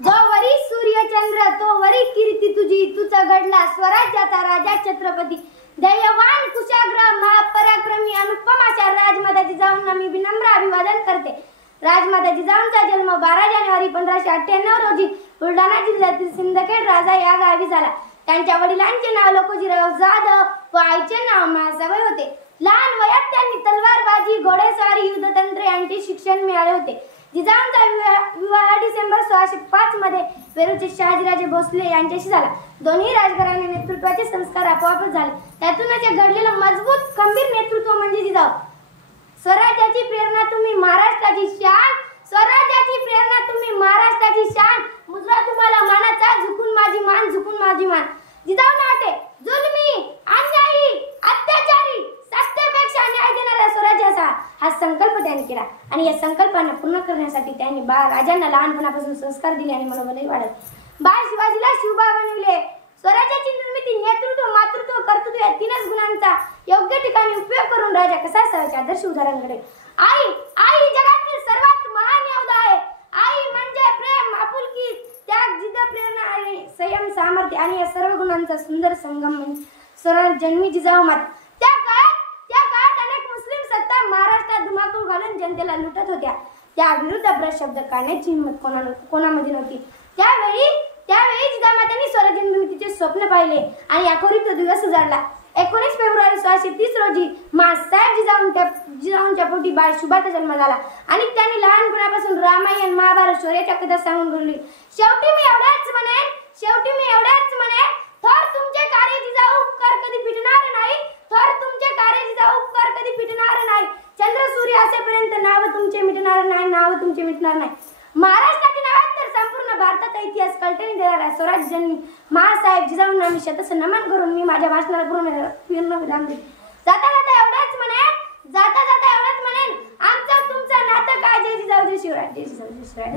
जो वरी सूर्य चंद्र तो वरी कीर्ती तुझी, तुझा घडला स्वराज्याचा राजा छत्रपती, दैवान कुशाग्र महापराक्रमी अनुपम अशा राजमाता जिजाऊंना मी विनम्र अभिवादन करते. राजमाता जिजाऊंचा जन्म 12 जानेवारी 1598 रोजी बुलढाणा जिल्ह्यातील सिंदखेड राजा या गावी झाला. त्यांच्या वडिलांचे नाव लकोजीराव जाधव व आईचे नाव म्हाळसाबाई होते. लहान वयात त्यांनी तलवारबाजी, घोडेस्वारी, युद्धतंत्र यांचे शिक्षण मिळाले होते. जिजाऊंचा विवाह डिसेंबर 1605 मध्ये वेरूळचे शहाजीराजे भोसले यांच्याशी झाला. दोन्ही राजघराणे नेतृत्वाचे संस्कार आपोआपच झाले. त्यातूनच घडलेलं मजबूत खंबीर नेतृत्व म्हणजे जिजाऊ. स्वराज्याची प्रेरणा तुम्ही महाराष्ट्राची शान, स्वराज्याची प्रेरणा तुम्ही महाराष्ट्राची शान, मुद्रा तुम्हाला मानाचा, झुकून माझी मान, झुकून माझी मान. जिजाऊ नाटे जुलमी, अन्यायी, अत्याचारी, सत्तेपेक्षा न्याय देणाऱ्या स्वराज्याचा हा संकल्प त्यांनी केला आणि या संकल्पांना पूर्ण करण्यासाठी त्यांनी राजांना लहानपणापासून संस्कार दिले आणि मनोबलही वाढवले. बाळ शिवाजीला शिवबा बनविले. स्वराज्याची निर्मिती, नेतृत्व, मातृत्व, कर्तृत्व या तीनच गुणांचा योग्य ठिकाणी उपयोग करून राजा कसा असायचा आदर्श उदाहरण घडेल. आई आई जगातील सर्वात महान योद्धा आहे. आई म्हणजे प्रेम, आपुलकी, त्याग, जिद्द, प्रेरणा आणि संयम, सामर्थ्य आणि या सर्व गुणांचा सुंदर संगम म्हणजे स्वराज्यजन्मी जिजाऊ माता. त्या काळात अनेक मुस्लिम सत्ता महाराष्ट्रात धुमाकूळ घालून जनतेला लुटत होत्या. त्या विरुद्ध अपशब्द काढण्याची हिंमत कोणामध्ये नव्हती. त्यावेळी जिजामातांनी स्वराज्य निर्मितीचे स्वप्न पाहिले आणि याकोरीत तो दिवस उजाडला. 19 फेब्रुवारी 1630 रोजी माँसाहेब जिजाऊंच्या पोटी बाळ शुभाचा जन्म झाला आणि त्यांनी लहानपणापासून रामायण, महाभारत, शौर्याच्या कथा सांगून घडली. शेवटी मी एवढ्याच म्हणेन, थोर तुमचे कार्य जिजाऊ, उपकार कधी फिटणार नाही. थोर तुमचे कार्य जिजाऊ, उपकार कधी फिटणार नाही. चंद्र सूर्य असेपर्यंत नाव तुमचे मिटणार नाही. महाराष्ट्राचे नव्हे तर संपूर्ण भारताचा इतिहास कलटणी देणाऱ्या स्वराज्यजन्मी महासाहेब जिजाऊंना मी शतश नमन करून मी माझ्या भाषणाला पूर्ण विराम देते. जाता एवढंच म्हणेन, आमचं तुमचं नातं काय. जय जिजाऊ, जय शिवराय, जय जिजाऊ, जय शिवराय.